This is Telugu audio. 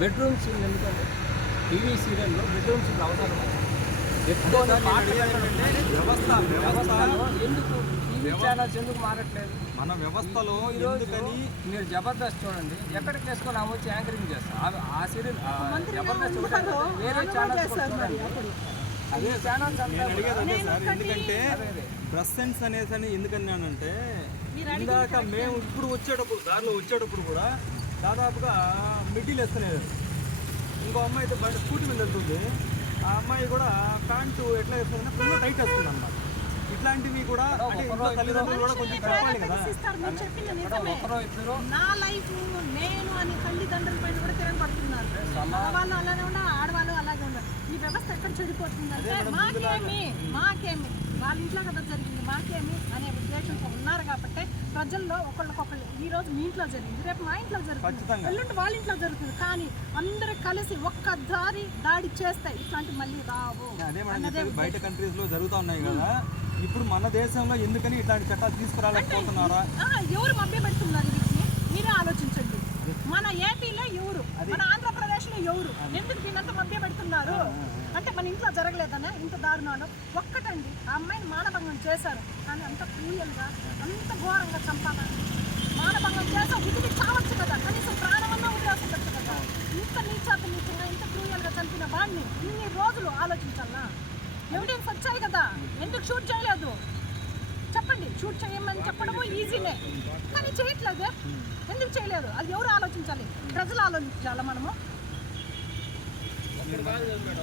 బెడ్రూమ్ సీన్ ఎందుకంటే టీవీ సీరియల్లో బెడ్రూమ్ సీన్ అవసరం. ఎక్కువ వ్యవస్థ వ్యవస్థ వ్యవస్థలో ఎందుకు టీవీ ఛానల్స్ ఎందుకు మారట్లేదు? మన వ్యవస్థలో ఎందుకని మీరు జబర్దస్త్ చూడండి. ఎక్కడికి వేసుకొని ఆమె వచ్చి యాంకరింగ్ చేస్తారు ఆ- సీరియల్ జబర్దస్త్ వేరే ఛానల్స్ చూడండి. అదే ఛానల్స్ ఎందుకంటే అదే అదే. డ్రెస్ సెన్స్ అనేసి అని ఎందుకన్నానంటే మీరు అడిగింది ఇందాక మేము ఇప్పుడు వచ్చేటప్పుడు దారిలో వచ్చేటప్పుడు కూడా దాదాపుగా మిడ్డీలు వేసుకునేది ఇంకో అమ్మాయి అయితే బయట స్కూటీ మీద వెళ్తుంది. ఆ అమ్మాయి కూడా ప్యాంటు ఎట్లా వేస్తుందంటే ఫుల్ టైట్ వేస్తుంది అన్నమాట ఇట్లాంటివి కూడా అంటే ఇంట్లో తల్లిదండ్రులు కూడా కొంచెం చెప్పాలి కదా. నా లైఫ్ నేను అని తల్లిదండ్రుల పైన కూడా తిరగబడుతున్నారు మగవాళ్ళు అలానే ఉన్నారు ఆడవాళ్ళు అలాగే ఉన్నారు ఈ వ్యవస్థ ఎక్కడ చెడిపోతుందంటే మాకేమి మాకేమి వాళ్ళ ఇంట్లో కదా జరిగింది మాకేమి అనే ప్రజల్లో ఒకళ్ళకొకళ్ళు ఈ రోజు మీ ఇంట్లో జరిగింది రేపు మా ఇంట్లో జరుగుతుంది. ఎల్లుండి వాళ్ళ ఇంట్లో జరుగుతుంది. కానీ అందరూ కలిసి ఒక్క దారి దాడి చేస్తే ఇట్లాంటివి మళ్ళీ రావు. బయట కంట్రీస్లో జరుగుతూ ఉన్నాయి కదా. ఇప్పుడు మన దేశంలో ఎందుకని ఇట్లాంటి చట్టాలు తీసుకురాలేకపోతున్నారా? ఎవరు మభ్య పెడుతున్నారు వీటిని? మీరే ఆలోచించండి. మన ఏపీలో ఎవరు? మన ఆంధ్రప్రదేశ్లో ఎవరు? ఎందుకు దీనంతా మభ్య పెడుతున్నారు? అంటే మన ఇంట్లో జరగలేదనే ఇంత దారుణాలు. ఒక్కటండి. అమ్మాయిని మానభంగం చేశారు. కానీ అంత క్రూయల్గా అంత ఘోరంగా చంపాలని. మానభంగం చేసా ఉదిరి చావచ్చు కదా. కనీసం ప్రాణమన్నా వదిలేస్తుండొచ్చు కదా. ఇంత నీచాత నీచంగా ఇంత క్రూయల్గా చంపిన వాడిని ఇన్ని రోజులు ఆలోచించాలా? ఎవిడెన్స్ వచ్చాయి కదా. ఎందుకు షూట్ చేయలేదు? చెప్పండి. షూట్ చేయమని చెప్పడము ఈజీనే కానీ చేయట్లేదు. ఎందుకు చేయలేదు? అది ఎవరు ఆలోచించాలి? ప్రజలు ఆలోచించాలా మనము?